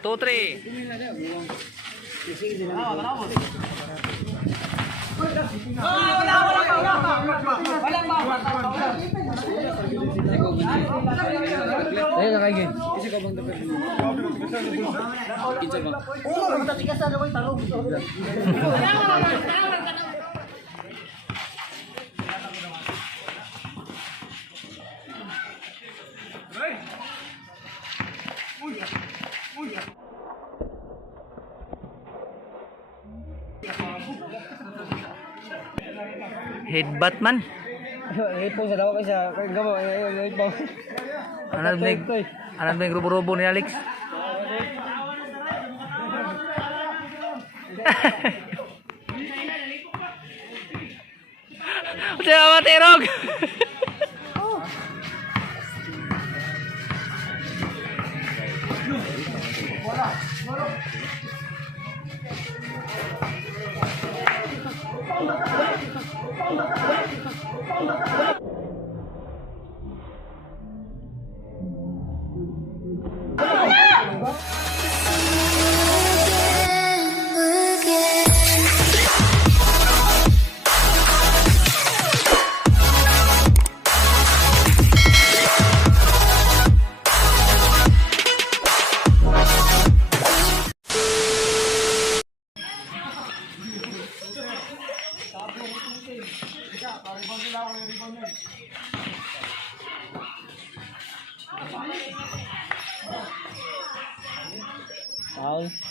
Two, three. Ayo lagi. Isi kau bang tepi. Kinsa bang. Kita tiga sana boy tarung. Headbutt man. Ipon sa daw kaysa kay gamo ipon. Alam mo yung grupo-grupo ni Alex. Siya matirog.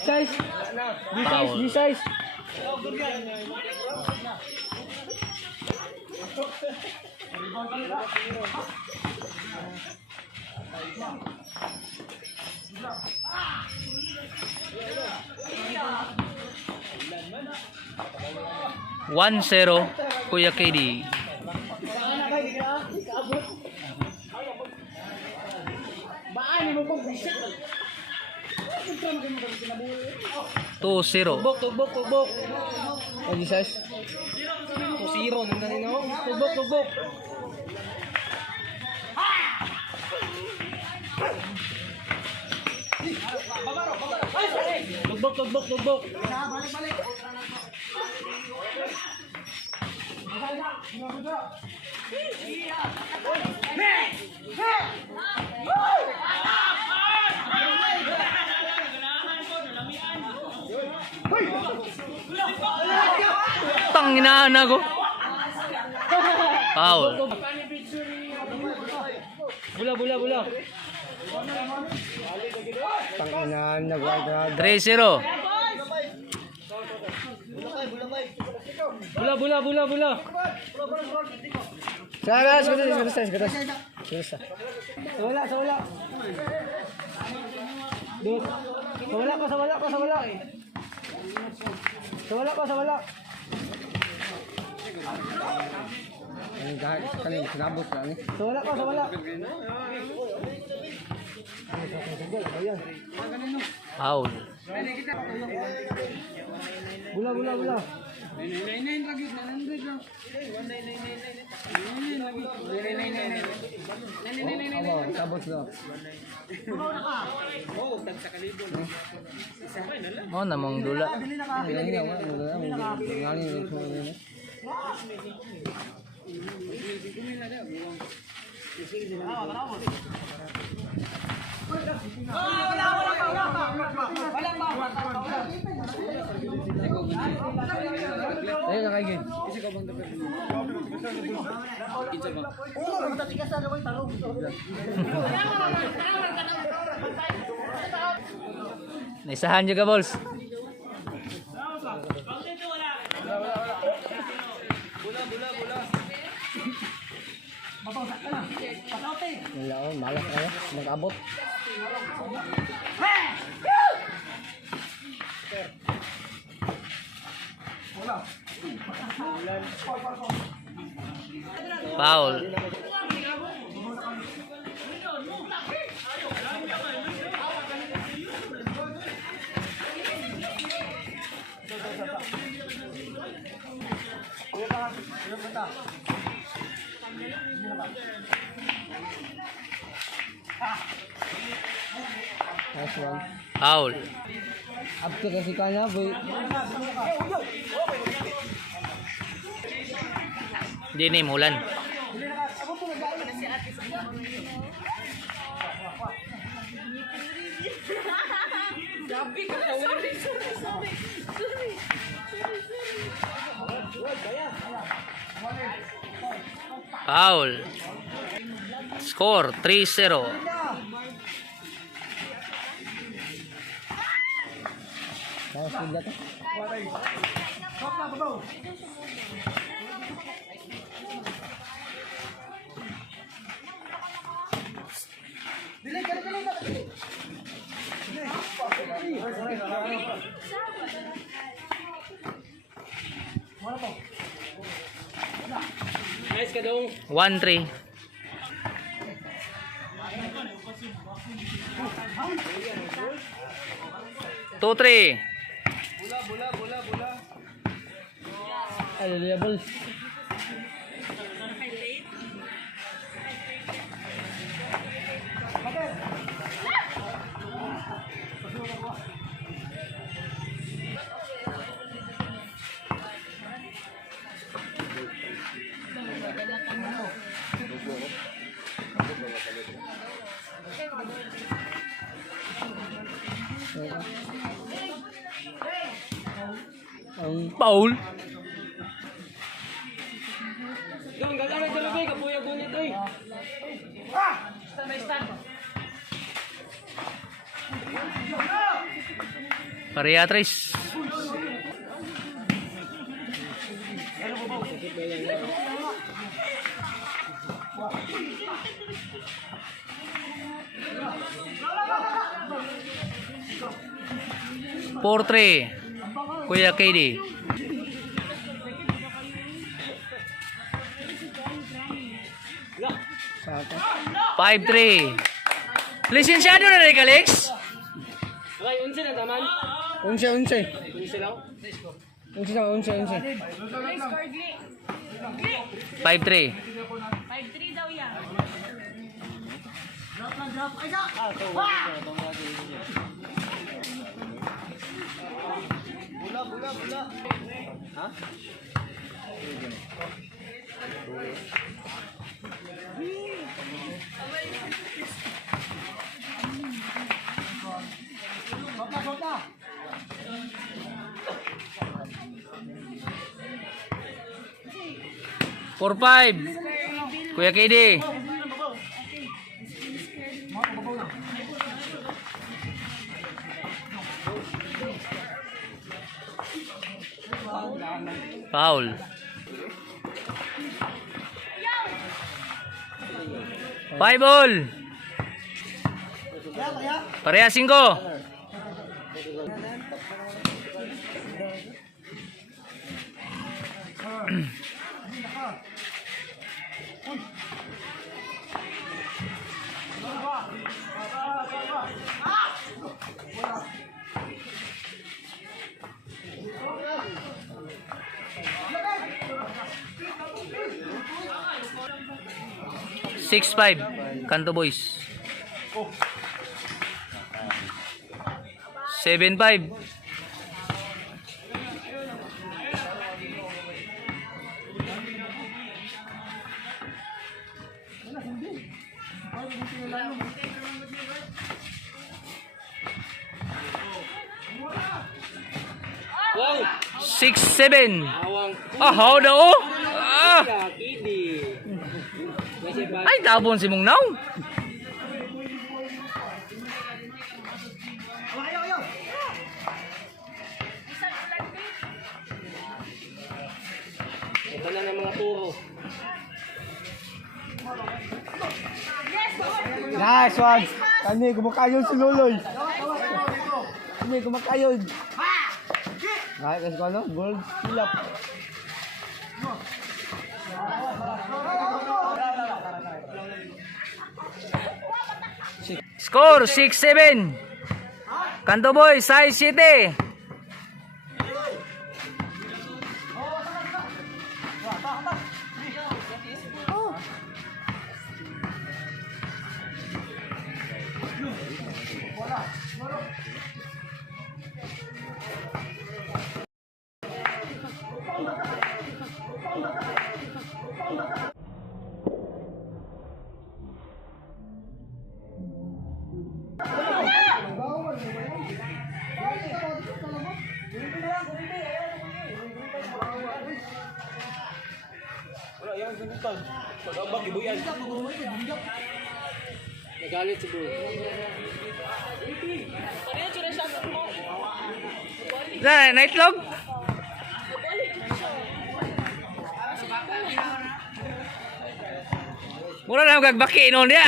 Size. Di size. One zero, Kuya KD. 2-0. Tugbok. Di size. 2-0 nang kanino. Tugbok. Tugbok. Tanginahan ako. Foul. Bula. Tanginan nagwag. 3-0. Bula. Saras. Wala. Dut. Wala. Ang dahil kanina sinabot lang eh. Wala. Foul. Bula. Sabot lang. Oh, namang dula. Ayo lagi. Isi kau bang tepi. Kinsa bang. Kita tiga sana boy tarung. Naisahan juga, Bols. Wala, malas kaya mag-abot. Foul. Nice one. Foul. Up to kasi ka na, boy. Hindi na mulan. Foul. Score 3-0. Nice one dito. Nice ka dong. 1-3. Two, three. Ay, reliable. Ang Foul. Dong, gagamit ka lagay. Kapuya gunit oy. Pariatris. Four, three. Kuya KD. saka. 5-3. Lisensyado na rin, Alex? Okay, unsi na taman. Unse. Unsi lang. Unse. 5-3. 5-3 daw yan. Four, five. Kuya KD. Foul. Five ball. Pareha 5. Six, 5. Kanto boys. 7-5. Wow! 6-7. Awang How daw? Ah! kidi. Kasi ba? Ay, tabon si Mong Naw. Ito na ng mga turo. Nice one. Kani kumakayon si Loloy. Kani kumakayon. Nice, let's go no. Gold silap. Score 6-7. Kanto boy, size 7. Nagalit si bro. Nightlog? Mura na magbaki noon dia.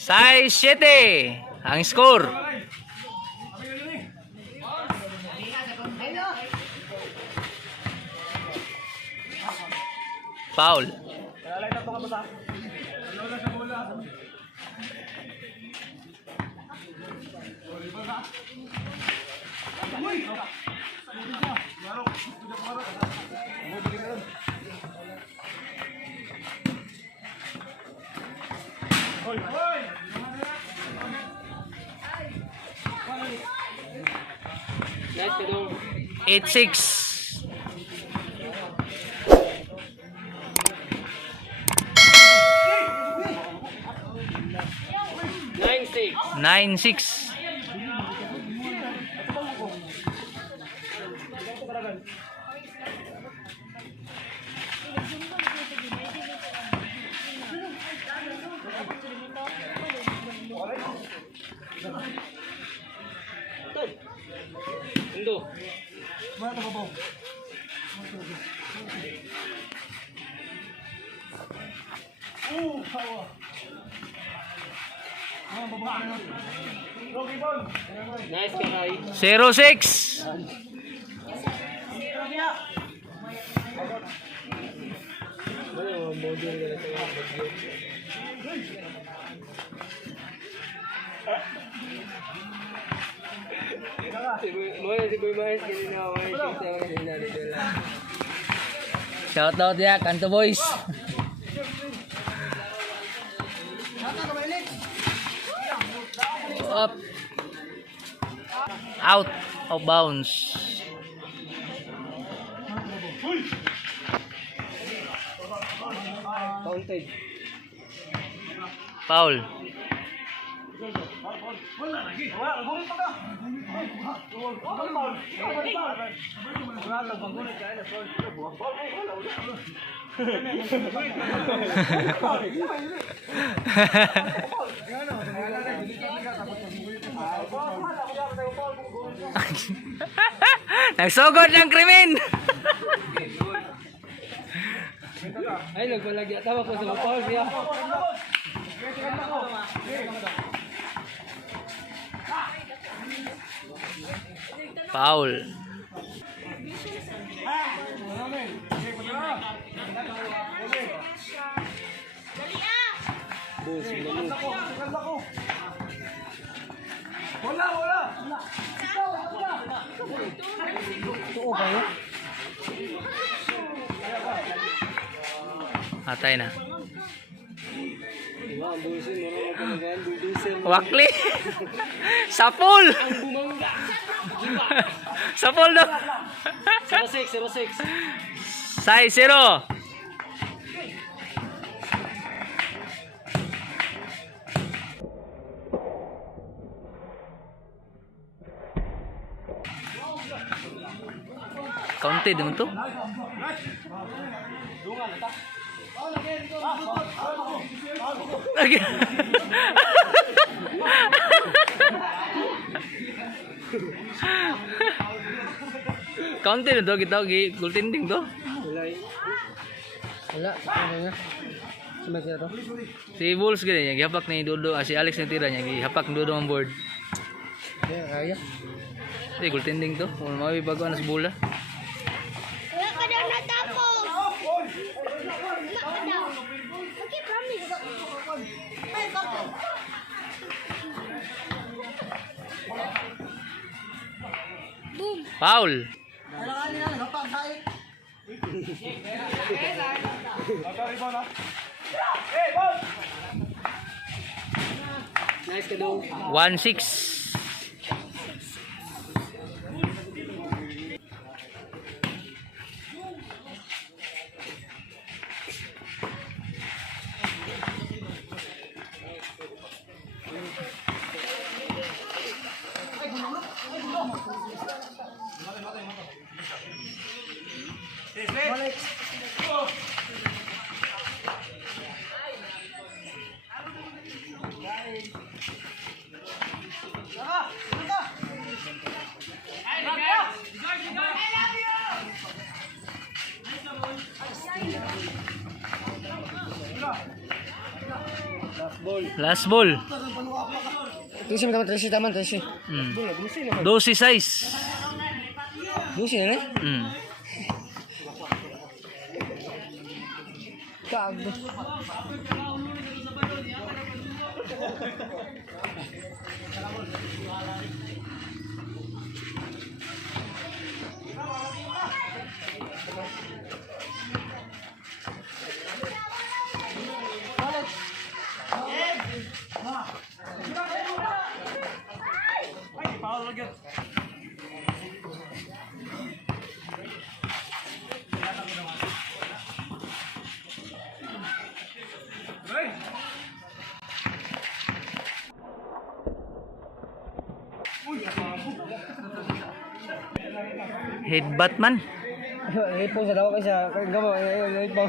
Size 7 ang score. Foul. Nice ka dong. 8-6. Nine six. 9-6. Indo. Nice ka Rai. 0-6. Ano, model ka na sa bagyo. Si Boy Maes kanina ako ay kita ako kanina dito lang. Shout out ya Kanto Boys. Up. Out of bounds. Counted. Foul. Nagsugod ng krimen. Ay, nagbalagya. Tama ko sa Paul siya. Foul. Atay na. Diba, ang busin. Marang ako nagaan. Bulldozer. Wakli. Sapul. Ang bumangga. Sapul daw. 06, 06. Size 0. Counted naman to. Lagi. Counted na to, kita gultinding to. Wala. Ano nga? Sumasya to? Si Bulls gini niya gihapak ni Dodo, si Alex ni tira niya gihapak ni Dodo ang board. Kaya. Si gultinding to, kung mawi bago na sa bola. Wala ka daw natapos. Wala ka daw. Okay, promise. Ay, bakit? Foul. Nice ka daw. 1-6. Last ball. Tusin ka, 13 taman, 13. 12-6. Tusin na eh. Kago. Headbutt man. Ipon sa daw kaysa gamo ipon.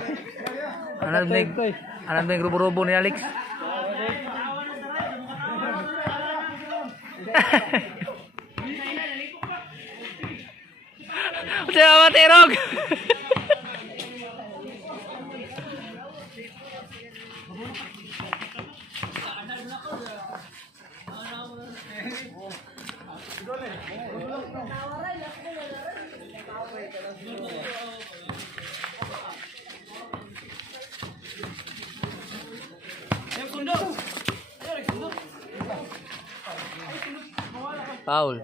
Alam ba yung rubo-rubo ni Alex? Siya matirog. Foul.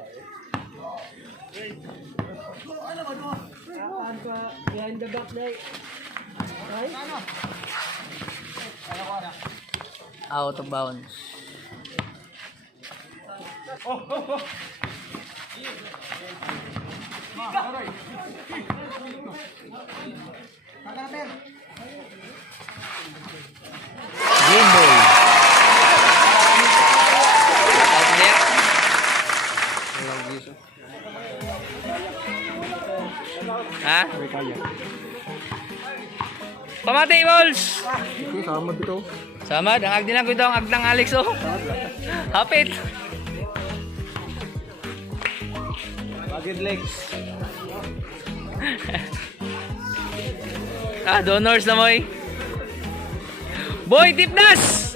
Behind the back day. Out of bounds. Game ball. Out niya. Ha? Pamati balls. Sama dito. Samad, ang agdi na ko ito, ang agdang Alex oh. Hapit. Bagid legs. Donors na moy. Boy Tipnas!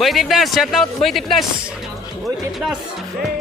Boy Tipnas, shout out Boy Tipnas. Boy, tip das.